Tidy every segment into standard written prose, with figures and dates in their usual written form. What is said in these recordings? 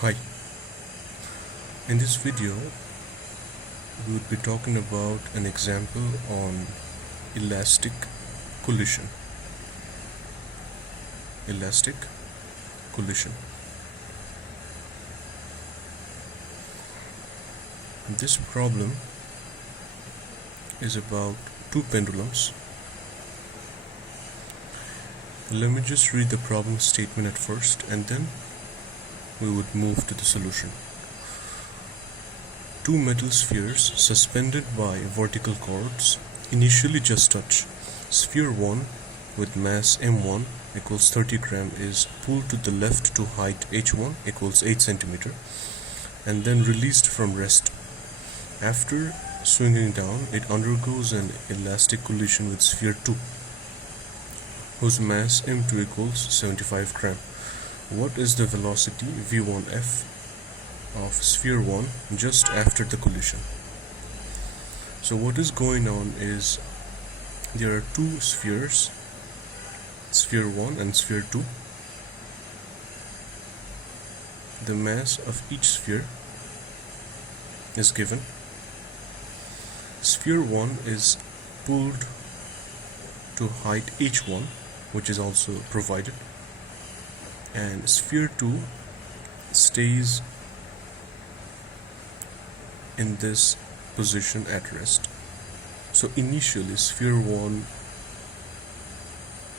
Hi, in this video we would be talking about an example on elastic collision. Elastic collision. This problem is about two pendulums. Let me just read the problem statement at first and then we would move to the solution. Two metal spheres suspended by vertical cords initially just touch. Sphere 1 with mass m1 equals 30 gram is pulled to the left to height h1 equals 8 centimeter and then released from rest. After swinging down, it undergoes an elastic collision with sphere 2 whose mass m2 equals 75 gram. What is the velocity v1f of sphere 1 just after the collision? So what is going on is there are two spheres, sphere 1 and sphere 2. The mass of each sphere is given. Sphere 1 is pulled to height h1, which is also provided, and sphere 2 stays in this position at rest. So initially sphere 1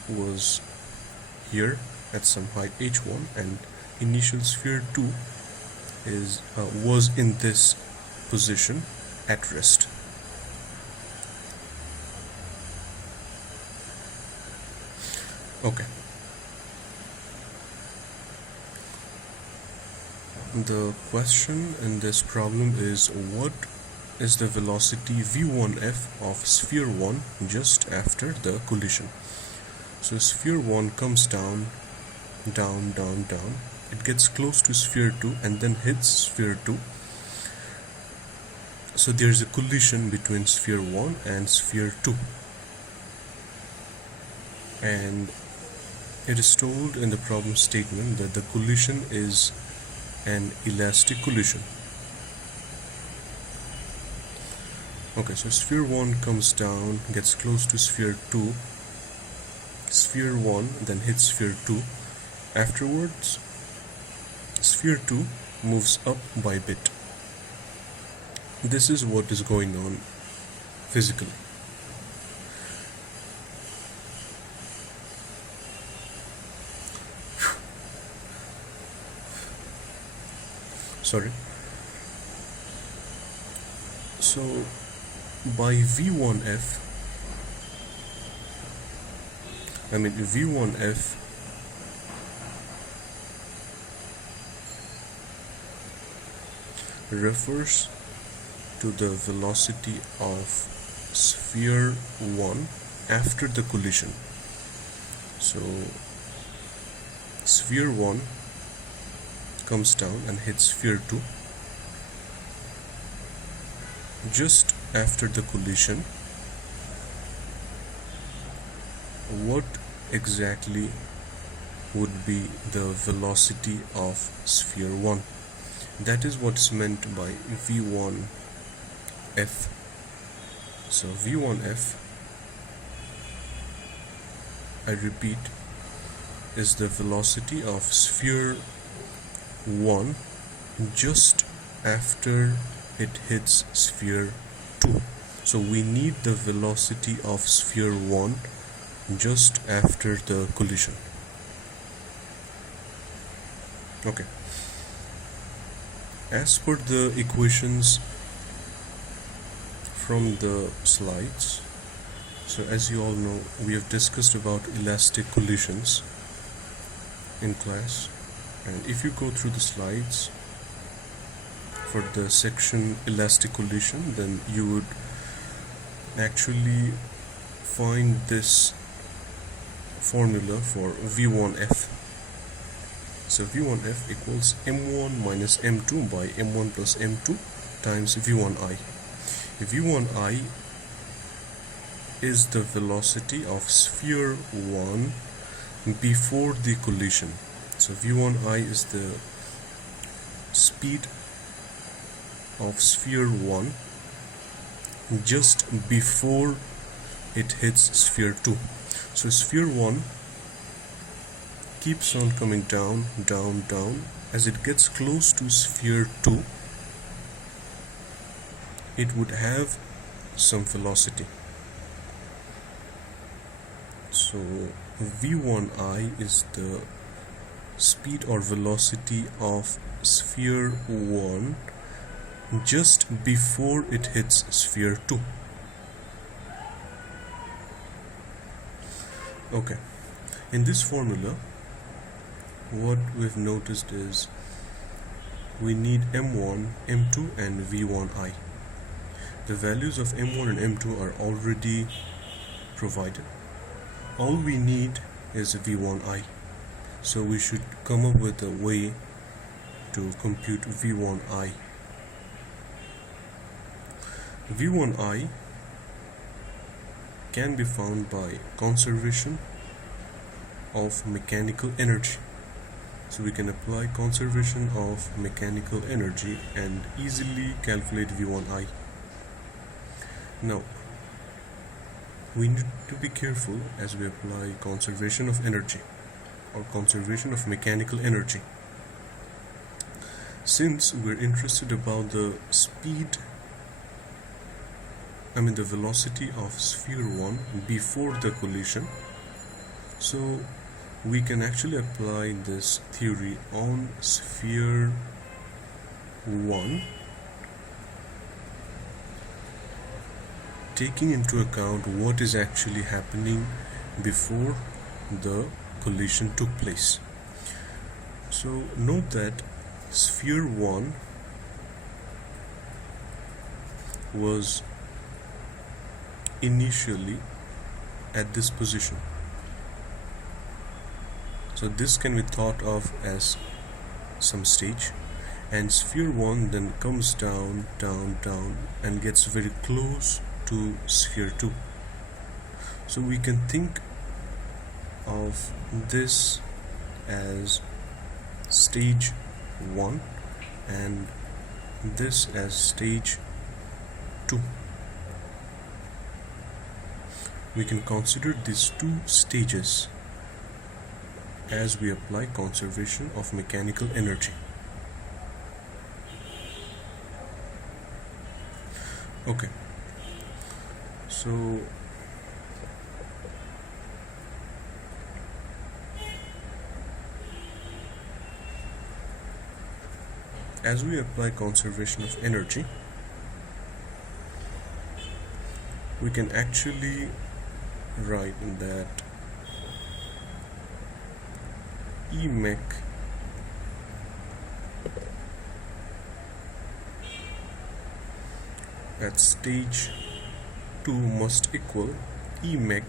was here at some height h1 and initial sphere 2 was in this position at rest. Okay. The question in this problem is what is the velocity v1f of sphere 1 just after the collision. So sphere 1 comes down, down, down, down. It gets close to sphere 2 and then hits sphere 2. So there's a collision between sphere 1 and sphere 2. And it is told in the problem statement that the collision is an elastic collision. Okay, so sphere 1 comes down, gets close to sphere 2. Sphere 1 then hits sphere 2. Afterwards, sphere 2 moves up by a bit. This is what is going on physically. Sorry. So by v1f, v1f refers to the velocity of sphere 1 after the collision. So sphere 1 comes down and hits sphere 2. Just after the collision, what exactly would be the velocity of sphere 1? That is what's meant by v1f. So v1f, I repeat, is the velocity of sphere 1 just after it hits sphere 2. So we need the velocity of sphere 1 just after the collision. Okay. As per the equations from the slides, so as you all know, we have discussed about elastic collisions in class. And if you go through the slides for the section elastic collision, then you would actually find this formula for v1f. So v1f equals m1 minus m2 by m1 plus m2 times v1i. v1i is the velocity of sphere 1 before the collision. So v1i is the speed of sphere 1 just before it hits sphere 2. So sphere 1 keeps on coming down, down, down. As it gets close to sphere 2, it would have some velocity. So v1I is the speed or velocity of sphere 1 just before it hits sphere 2. Okay, in this formula what we've noticed is we need m1, m2 and v1I. The values of m1 and m2 are already provided. All we need is v1I. So we should come up with a way to compute v1I. v1I can be found by conservation of mechanical energy. So we can apply conservation of mechanical energy and easily calculate v1I. Now, we need to be careful as we apply conservation of energy or conservation of mechanical energy. Since we're interested about the the velocity of sphere 1 before the collision, so we can actually apply this theory on sphere 1, taking into account what is actually happening before the collision took place. So note that sphere 1 was initially at this position. So this can be thought of as some stage, and sphere 1 then comes down, down, down and gets very close to sphere 2. So we can think of this as stage 1 and this as stage 2. We can consider these two stages as we apply conservation of mechanical energy. Okay, so as we apply conservation of energy, we can actually write that Emec at stage 2 must equal Emec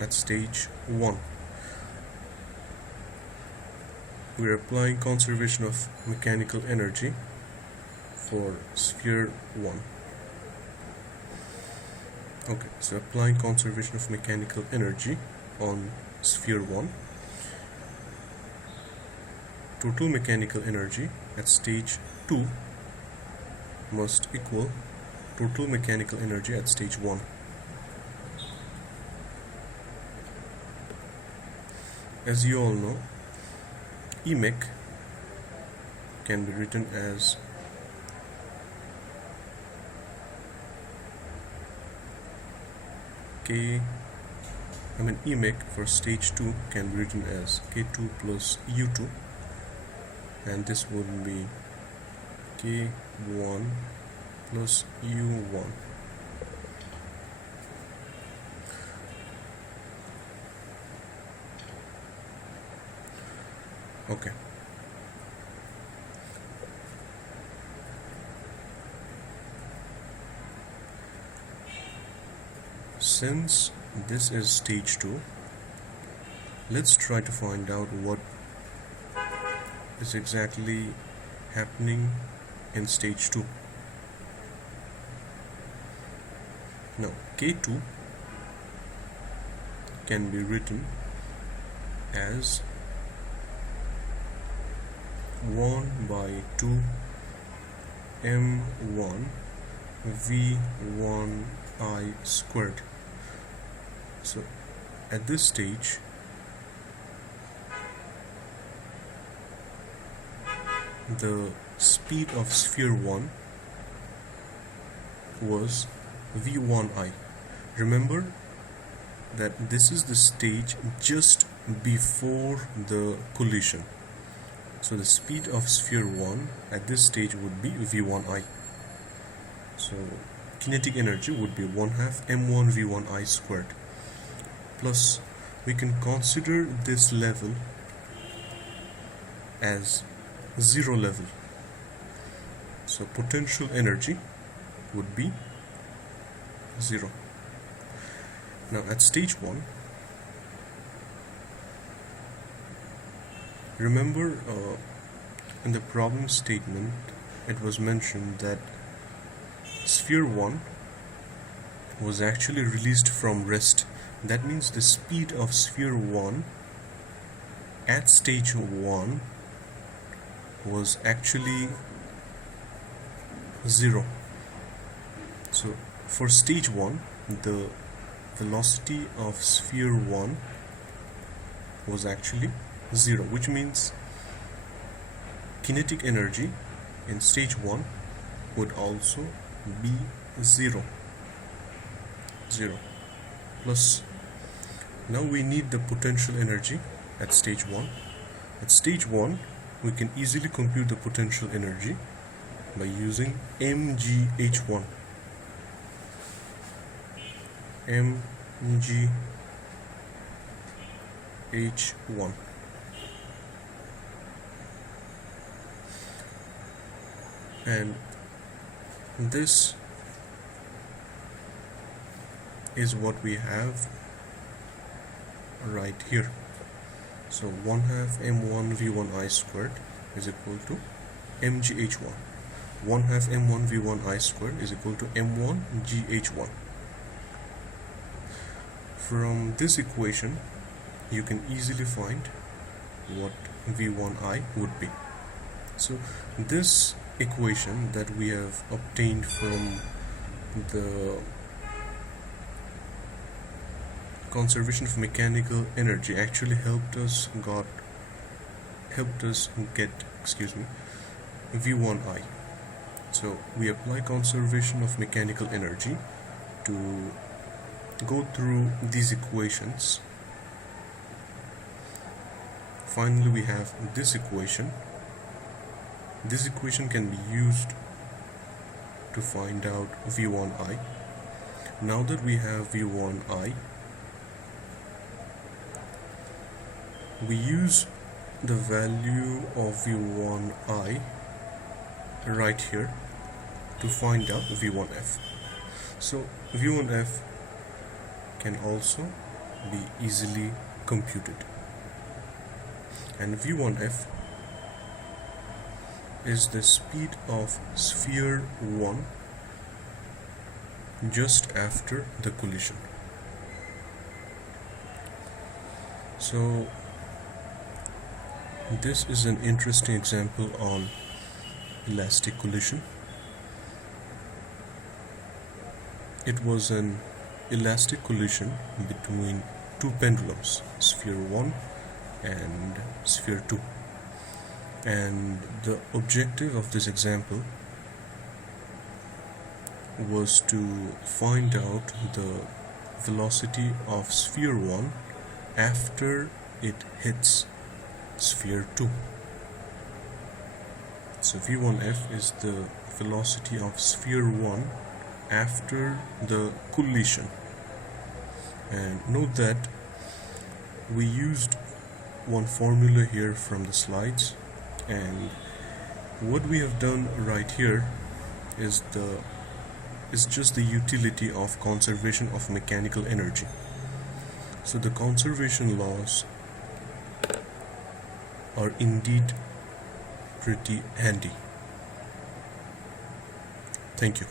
at stage 1. We are applying conservation of mechanical energy for sphere 1. Okay, so applying conservation of mechanical energy on sphere 1, total mechanical energy at stage 2 must equal total mechanical energy at stage 1. As you all know, Emec can be written as Emec for stage 2 can be written as K2 plus U2, and this would be K1 plus U1. Okay. Since this is stage 2, let's try to find out what is exactly happening in stage 2. Now K2 can be written as 1 by 2 m1 v1I squared. So at this stage, the speed of sphere 1 was v1I. Remember that this is the stage just before the collision. So the speed of sphere 1 at this stage would be v1I. So kinetic energy would be 1/2 m1 v1I squared. Plus we can consider this level as zero level. So potential energy would be 0. Now at stage 1, remember in the problem statement it was mentioned that sphere 1 was actually released from rest. That means the speed of sphere 1 at stage 1 was actually 0. So for stage 1, the velocity of sphere 1 was actually 0, which means kinetic energy in stage 1 would also be 0. Plus, now we need the potential energy at stage 1. At stage 1, we can easily compute the potential energy by using mgh1. mgh1. And this is what we have right here. So 1/2 m1 v1I squared is equal to mgh1. 1/2 m1 v1I squared is equal to m1 gh1. From this equation, you can easily find what v1I would be. So this equation that we have obtained from the conservation of mechanical energy actually helped us get v1I. So we apply conservation of mechanical energy to go through these equations. Finally, we have this equation. This equation can be used to find out v1I. Now that we have v1I, we use the value of v1I right here to find out v1F. So v1F can also be easily computed, and v1F is the speed of sphere 1 just after the collision. So this is an interesting example on elastic collision. It was an elastic collision between two pendulums, sphere 1 and sphere 2. And the objective of this example was to find out the velocity of sphere 1 after it hits sphere 2. So v1F is the velocity of sphere 1 after the collision. And note that we used one formula here from the slides, and what we have done right here is just the utility of conservation of mechanical energy. So the conservation laws are indeed pretty handy. Thank you.